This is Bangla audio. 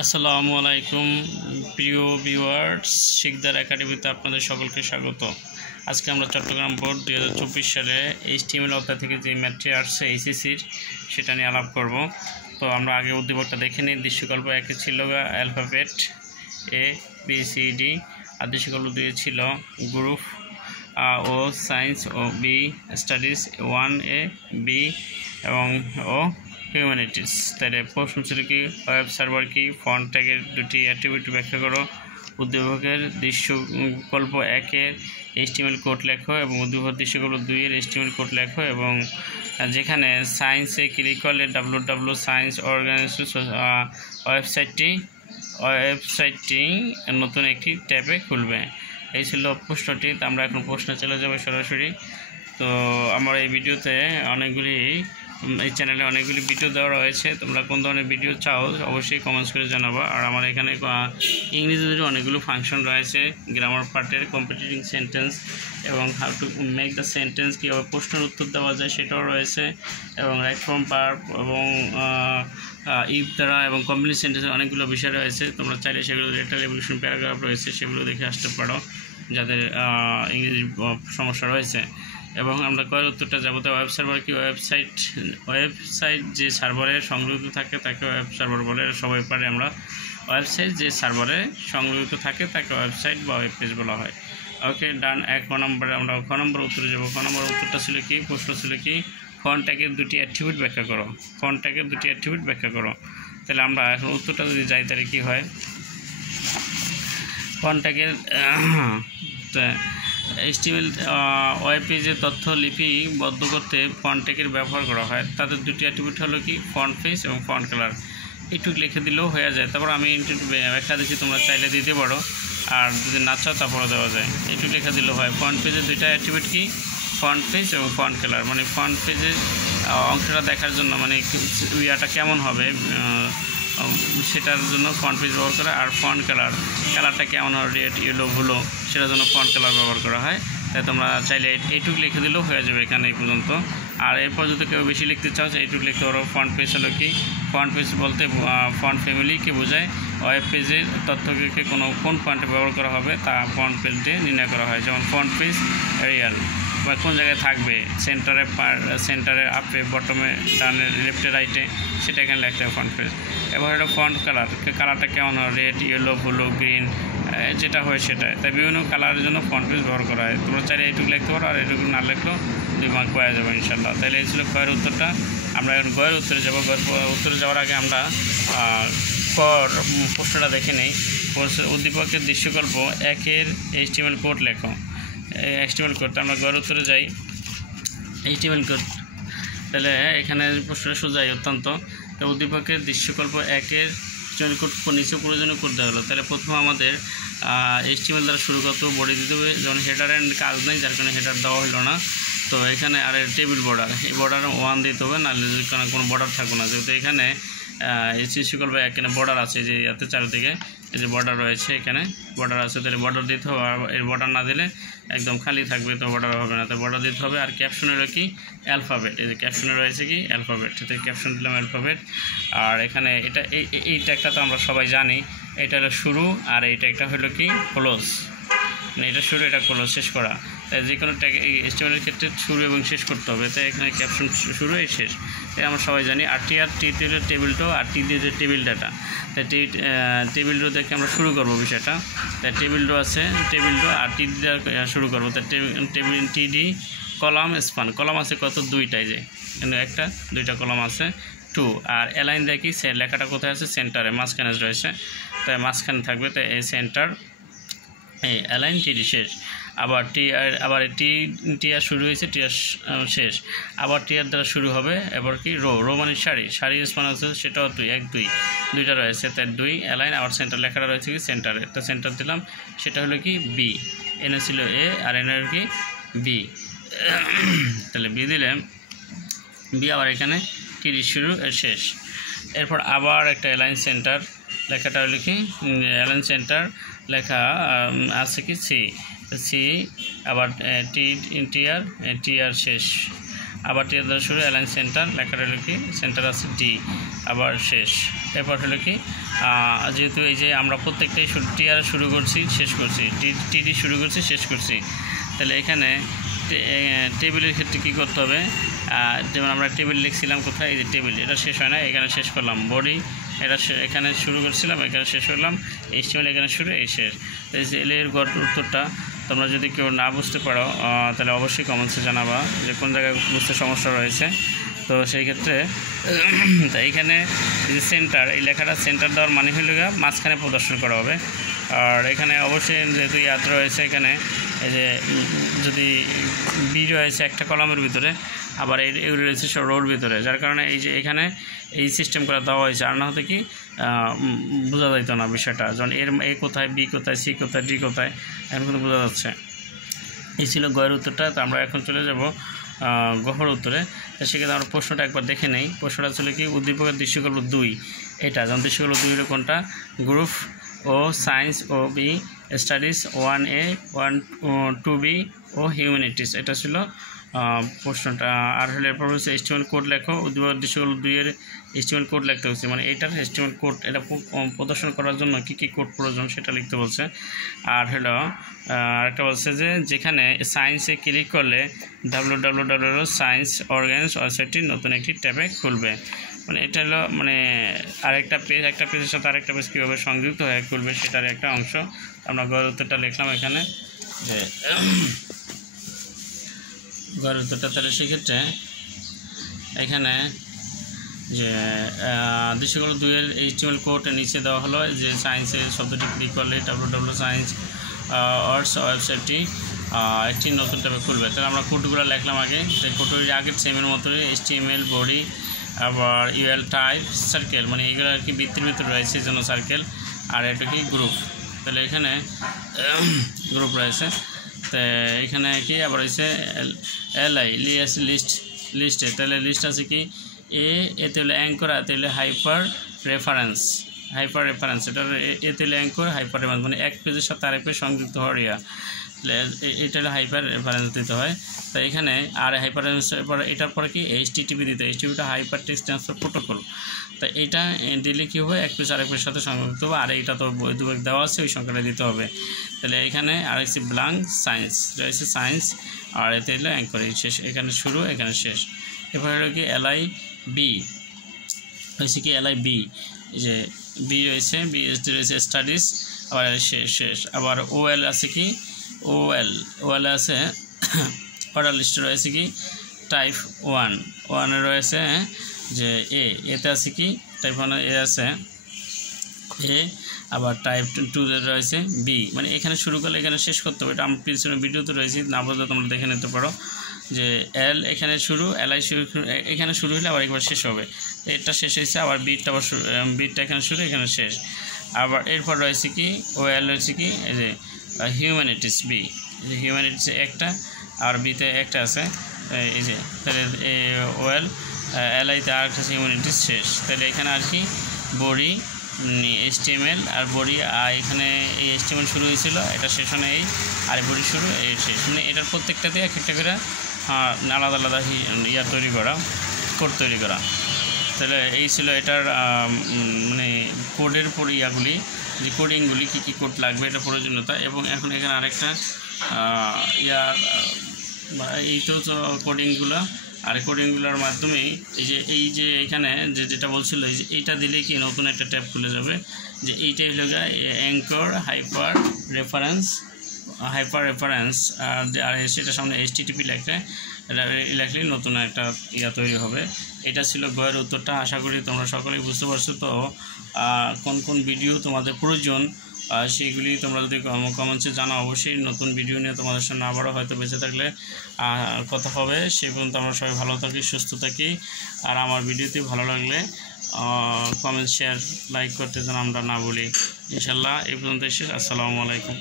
আসসালামু আলাইকুম প্রিয় ভিউয়ার্স, শিকদার একাডেমিতে আপনাদের সকলকে স্বাগত। আজকে আমরা চট্টগ্রাম বোর্ড 2024 সালে HTML অধ্যায় থেকে যে ম্যাথটি আসছে এইচএসসির সেটা নিয়ে আলাপ করব। তো আমরা আগে উদ্দীপকটা দেখে নিই। দৃশ্যকল্প 1 ছিল অ্যালফাবেট ABCD, আর দৃশ্যকল্প 2 ছিল গ্রুপ ও সায়েন্স ও বি স্টাডিজ 1A B এবং ও হিউম্যানিটিস। তাহলে প্রশ্ন ছিল কি, ওয়েব সার্ভার কি, ফন্ট ট্যাগের দুটি অ্যাট্রিবিউট ব্যাখ্যা করো, উদ্দীপকের দৃশ্যকল্প 1-এর HTML কোড লেখো এবং উদ্দীপক দৃশ্যকল্প 2-এর HTML কোড লেখো। এবং যেখানে সায়েন্সে ক্লিক করলে www.science organization ওয়েবসাইটটি নতুন একটি ট্যাবে খুলবে। এই ছিল প্রশ্নটি। আমরা এখন প্রশ্ন চলে যাবো সরাসরি। তো আমার এই ভিডিওতে এই চ্যানেলে অনেকগুলি ভিডিও দেওয়া রয়েছে। তোমরা কোন ধরনের ভিডিও চাও অবশ্যই কমেন্টস করে জানাবো। আর আমার এখানে ইংরেজিতে অনেকগুলো ফাংশন রয়েছে, গ্রামার পার্টের, কম্পিটিটিং সেন্টেন্স এবং how to make the sentence, কীভাবে প্রশ্নের উত্তর দেওয়া যায় সেটাও রয়েছে, এবং রাইট ফ্রম ভার্ব এবং ইফ দ্বারা এবং কমপ্লিট সেন্টেন্সের অনেকগুলো বিষয় রয়েছে। তোমরা চাইলে সেগুলো লেটার এভলিউশন প্যারাগ্রাফ রয়েছে, সেগুলো দেখে আসতে পারো যাদের ইংরেজি সমস্যা রয়েছে। এবং আমরা কয়ের উত্তরটা যাবো। তো ওয়েব সার্ভার কি, ওয়েবসাইট যে সার্ভারে সংযুক্ত থাকে তাকে ওয়েব সার্ভার বলে, সবাই পারে আমরা। ওয়েবসাইট যে সার্ভারে সংযুক্ত থাকে তাকে ওয়েবসাইট বা ওয়েব পেজ বলা হয়। ওকে, ডান। আমরা ক নম্বর উত্তরে যাবো। ক নম্বর উত্তরটা ছিল কি, প্রশ্ন ছিল কি, ফন্ট ট্যাগের দুটি অ্যাট্রিবিউট ব্যাখ্যা করো। ফন্ট ট্যাগের দুটি অ্যাট্রিবিউট ব্যাখ্যা করো। তাহলে আমরা এখন উত্তরটা যদি যাই তাহলে কী হয়, ফন্ট ট্যাগের HTML ওয়েব পেজে তথ্য লিপিবদ্ধ করতে ফন্ট ট্যাগের ব্যবহার করা হয়। তাদের দুটি অ্যাট্রিবিউট হলো কি, ফন্ট ফেস এবং ফন্ট কালার। একটু লিখে দিলেও হয়ে যায়। তারপর আমি একটু ব্যাখ্যা দিচ্ছি, তোমরা চাইলে দিতে পারো, আর যদি না চাও তারপরে দেওয়া যায়। একটু লিখে দিলেও হয়। ফন্ট পেজের দুইটা অ্যাট্রিবিউট কি, ফন্ট পেজ এবং ফন্ট কালার। মানে ফন্ট পেজের অংশটা দেখার জন্য, মানে ইয়াটা কেমন হবে সেটার জন্য ফন্ট পেজ ব্যবহার করা। আর ফন্ট কালারটা কেমন হয়, রেড, ইয়েলো, ব্লু, সেটার জন্য ফন্ট কালার ব্যবহার করা হয়। তাই তোমরা চাইলে এইটুকু লিখে দিলেও হয়ে যাবে এখানে এই পর্যন্ত। আর এরপর যদি কেউ বেশি লিখতে চাও এইটুকু লিখতে পারো। ফন্ট পেজ হলো কি, ফন্ট পেজ বলতে ফন্ট ফ্যামিলিকে বোঝায়। ওয়েব পেজের তথ্যকে কোন ফন্টে ব্যবহার করা হবে তা ফন্ট পেজ দিয়ে নির্ণয় করা হয়। যেমন ফন্ট পেজ এরিয়াল বা কোন জায়গায় থাকবে, সেন্টারে আপে, বটমে, ডানে, লেফটে, রাইটে, সেটা এখানে লিখতে হবে ফন্ট পেজ। এবার এটা ফন্ট কালারটা কেমন হয়, রেড, ইয়েলো, ব্লু, গ্রিন, যেটা হয় সেটাই। তাই বিভিন্ন কালারের জন্য ফন্ট পেজ ব্যবহার করা হয়। তোমরা চাইলে এইটুকু লিখতে পারো, আর এইটুকু না লিখলেও 2 মার্ক পাওয়া যাবে ইনশাল্লাহ। তাহলে এই ছিল গয়ের উত্তরটা। আমরা এখন গয়ের উত্তরে যাবো। উত্তরে যাওয়ার আগে আমরা প্রশ্নটা দেখে নেই। উদ্দীপকের দৃশ্যকল্প 1-এর HTML কোড লেখো। HTML কোড, আমরা গয়ের উত্তরে যাই। HTML কোড, তাহলে এখানে প্রশ্নটা সোজাই অত্যন্ত। তো উদ্দীপকের দৃশ্যকল্প 1-এর HTML কোড নিচে প্রয়োজনীয় কোড দেওয়া হলো। তাহলে প্রথমে আমাদের HTML দ্বারা শুরু করতে বডি দিতে হবে। যেমন হেডার অ্যান্ড কাজ নেই, যার কারণে হেডার দেওয়া হলো না। তো এখানে আর টেবিল বর্ডার, এই বর্ডার 1 দিতে হবে, নাহলে কোনো বর্ডার থাকবে না। যেহেতু এখানে দৃশ্যকল্প 1 বর্ডার আছে, যে এতে চারিদিকে এই যে বর্ডার রয়েছে, এখানে বর্ডার আছে, তাহলে বর্ডার দিতে হবে। আর এর বর্ডার না দিলে একদম খালি থাকবে, তো বর্ডার হবে না, তো বর্ডার দিতে হবে। আর ক্যাপশন হলো কি, অ্যালফাবেট। এই যে ক্যাপশনে রয়েছে কি, অ্যালফাবেট, তো ক্যাপশন দিলাম অ্যালফাবেট। আর এখানে এই ট্যাগটা তো আমরা সবাই জানি, এটা হলো শুরু, আর এই ট্যাগটা হলো কি, ক্লোজ। মানে এটা শুরু, এটা ক্লোজ, শেষ করা। তাই যে কোনো ট্যাগ HTML-এর ক্ষেত্রে শুরু এবং শেষ করতে হবে। তাই এখানে ক্যাপশন শুরু, এই শেষ, তাই আমরা সবাই জানি। আর টি দিয়ে টেবিল টো, আর টি দিয়ে টেবিল ডাটা। তাই টেবিল টো দেখে আমরা শুরু করবো বিষয়টা। তাই টেবিল টো আছে, টেবিল টো, আর টি দিয়ে শুরু করবো। তাই table TD column span, column আছে কত, 2টাই, যে একটা 2টা কলাম আছে 2। আর অ্যালাইন দেখি লেখাটা কোথায় আছে, সেন্টারে, মাঝখানে রয়েছে, তাই মাঝখানে থাকবে। তাই এই সেন্টার, এই অ্যালাইন TD শেষ। আবার টি আর শুরু হয়েছে, টি আর শেষ। আবার টি আর দ্বারা শুরু হবে। এবার কি, রো মানে সারি স্পান আছে, সেটাও 2টা রয়েছে, তাই 2 অ্যালাইন। আবার সেন্টার লেখাটা রয়েছে কি, সেন্টারে, তো সেন্টার দিলাম, সেটা হলো কি বি। এনে ছিল এ, আর এনের কি বি। তাহলে বি দিলে বি, আবার এখানে টির শুরু এর শেষ। এরপর আবার একটা অ্যালাইন সেন্টার, লেখাটা হলো কি, অ্যালাইন সেন্টার লেখা আছে কি, সি, আবার টি আর শেষ। আবার টি দ্বারা শুরু, অ্যালাইন সেন্টার, লেখাটা হলো কি সেন্টার আছে ডি, আবার শেষ। এরপর হলো কি যেহেতু এই যে আমরা প্রত্যেকটাই টি আর শুরু করছি শেষ করছি, টি ডি শুরু করছি শেষ করছি, তাহলে এখানে টেবিলের ক্ষেত্রে কী করতে হবে, যেমন আমরা টেবিল লিখছিলাম কোথায়, এই যে টেবিল, এটা শেষ হয় না, এখানে শেষ করলাম। বডি এটা এখানে শুরু করছিলাম, এখানে শেষ করলাম। HTML এখানে শুরু, এই শেষ। এর উত্তরটা তোমরা যদি কেউ না বুঝতে পারো তাহলে অবশ্যই কমেন্টসে জানাবা যে কোন জায়গায় বুঝতে সমস্যা রয়েছে। তো সেই ক্ষেত্রে এইখানে যে সেন্টার, এই লেখাটা সেন্টার দেওয়ার মানে হইল মাঝখানে প্রদর্শন করা হবে। আর এখানে অবশ্যই যেহেতু ইয়াদ রয়েছে, এখানে এই যে যদি বি রয়েছে একটা কলামের ভিতরে, আবার এই রয়েছে রোর ভিতরে, যার কারণে এই যে এখানে এই সিস্টেম করে দেওয়া হয়েছে। আর না হতে কি বোঝা যাইতো না বিষয়টা, যখন এ কোথায়, বি কোথায়, সি কোথায়, ডি কোথায়, এখন কিন্তু বোঝা যাচ্ছে। এই ছিল গয়ের উত্তরটা। তো আমরা এখন চলে যাব গহর উত্তরে। তো সেক্ষেত্রে আমরা প্রশ্নটা একবার দেখে নেই। প্রশ্নটা ছিল কি, উদ্দীপকের দৃশ্যকল্প 2, এটা যেমন দৃশ্যকল্প 2 কোনটা, গ্রুপ ও সায়েন্স ও বি, স্টাডিজ 1A 2B ও হিউম্যানিটিস, এটা ছিল প্রশ্নটা। আর হলে এরপর হচ্ছে HTML কোড লেখো, উদ্দীপকের দৃশ্যকল্প 2 এর HTML কোড লিখতে হচ্ছে, মানে এইটার HTML কোড এটা প্রদর্শন করার জন্য কী কী কোড প্রয়োজন সেটা লিখতে বলছে। আর হলো আরেকটা বলছে যে যেখানে সায়েন্সে ক্লিক করলে www.science organs ওয়েবসাইটটি নতুন একটি ট্যাবে খুলবে, মানে এটা হলো মানে আরেকটা পেজ, একটা পেজের সাথে আরেকটা পেজ কীভাবে সংযুক্ত হয়ে খুলবে সেটার একটা অংশ। আমরা গয়ের উত্তরটা লিখলাম এখানে, যে গয়ের উত্তরটা। তাহলে সেক্ষেত্রে এখানে যে দৃশ্যকল্প 2 এর HTML কোড নিচে দেওয়া হলো, যে সায়েন্সের শব্দটি ক্লিক করলে www.science orgs ওয়েবসাইটটি একটি নতুন ট্যাবে খুলবে। তাহলে আমরা কোডগুলো লিখলাম আগে, সেই কোডগুলি আগের সেমের মতোই HTML বডি, আবার UL টাইপ, সার্কেল, মানে এগুলো আর কি বৃত্তির ভিতরে রয়েছে জন্য সার্কেল, আর এটা কি গ্রুপ। তাহলে এখানে গ্রুপ রয়েছে। তো এখানে কি আবার হয়েছে LI লিস্টে, তাহলে লিস্ট আছে কি এতে হলো অ্যাঙ্কর, এতে হলো হাইপার রেফারেন্স, এটা এতে হলো অ্যাঙ্কর, হাইপার রেফারেন্স, মানে এক পেজের সাথে আরেক পেজ সংযুক্ত হওয়ার এটা হলো হাইপার রেফারেন্স দিতে হয়। তো এখানে আর হাইপার রেফারেন্সের পরে এটার পরে কি HTTP দিতে হয়, HTTPটা হাইপার টেক্সট ট্রান্সফার প্রোটোকল। তো এটা দিলে কী হবে, এক পেজ আরেক পেজের সাথে সংযুক্ত হবে, আর এটা তো দুবার দেওয়া আছে, ওই সংখ্যাটা দিতে হবে। তাহলে এখানে আর হচ্ছে ব্ল্যাঙ্ক সায়েন্স রয়েছে, সায়েন্স, আর এতে হলো অ্যাঙ্কর, শেষ, এখানে শুরু এখানে শেষ। এরপরে হলো কি LIB হয়েছে কি LIB, এই যে বি রয়েছে, BSD রয়েছে স্টাডিজ, আবার শেষ। আবার OL আছে কি OL আছে অর্ডার লিস্টে রয়েছে কি টাইপ 1 রয়েছে, যে এতে আছে কি টাইপ 1 এ আছে এ, আবার টাইপ 2 রয়েছে বি, মানে এখানে শুরু করলে এখানে শেষ করতে হবে। এটা আমার পিছনে ভিডিওতে রয়েছে, না বলতে তোমরা দেখে নিতে পারো, যে এল এখানে শুরু, LI শুরু, এখানে শুরু হলে আবার একবার শেষ হবে। এটা শেষ হয়েছে, আবার বিটটা আবার বিটটা এখানে শুরু এখানে শেষ। আবার এরপর রয়েছে কি OL রয়েছে কি এই যে হিউম্যানিটিস বি, এই যে হিউম্যানিটিস একটা, আর বিতে একটা আছে, এই যে তাহলে OL LIতে আর একটা হিউম্যানিটিস শেষ। তাহলে এখানে আর কি বডি HTML আর বডি, আর এখানে এই HTML শুরু হয়েছিল, এটা শেষ হয় এই, আর বডি শুরু এই শেষ, মানে এটার প্রত্যেকটাতে এক একটা করে আলাদা আলাদা কোড তৈরি করা। তাহলে এই ছিল এটার মানে কোডের পর ইয়াগুলি, যে কোডিংগুলি কী কী কোড লাগবে এটা প্রয়োজনীয়তা। এবং এখন এখানে আরেকটা এই তো কোডিংগুলো, আর কোডিংগুলোর মাধ্যমে এই যে এখানে যেটা বলছিল, এই যে এইটা দিলে কি নতুন একটা ট্যাব খুলে যাবে, যে এইটাই হলো অ্যাঙ্কর হাইপার রেফারেন্স, আর সেটা সামনে HTTP লেখলে নতুন একটা তৈরি হবে। এটা ছিল গয়ের উত্তরটা। আশা করি তোমরা সকলেই বুঝতে পারছো। তো কোন ভিডিও তোমাদের প্রয়োজন সেইগুলি তোমরা যদি কমেন্টসে জানাও, অবশ্যই নতুন ভিডিও নিয়ে তোমাদের সামনে আবারও হয়তো বেঁচে থাকলে কথা হবে। সে পর্যন্ত আমরা সবাই ভালো থাকি, সুস্থ থাকি। আর আমার ভিডিওতে ভালো লাগলে কমেন্ট, শেয়ার, লাইক করতে যেন আমরা না বলি। ইনশাল্লাহ এই পর্যন্ত শেষ। আসসালামু আলাইকুম।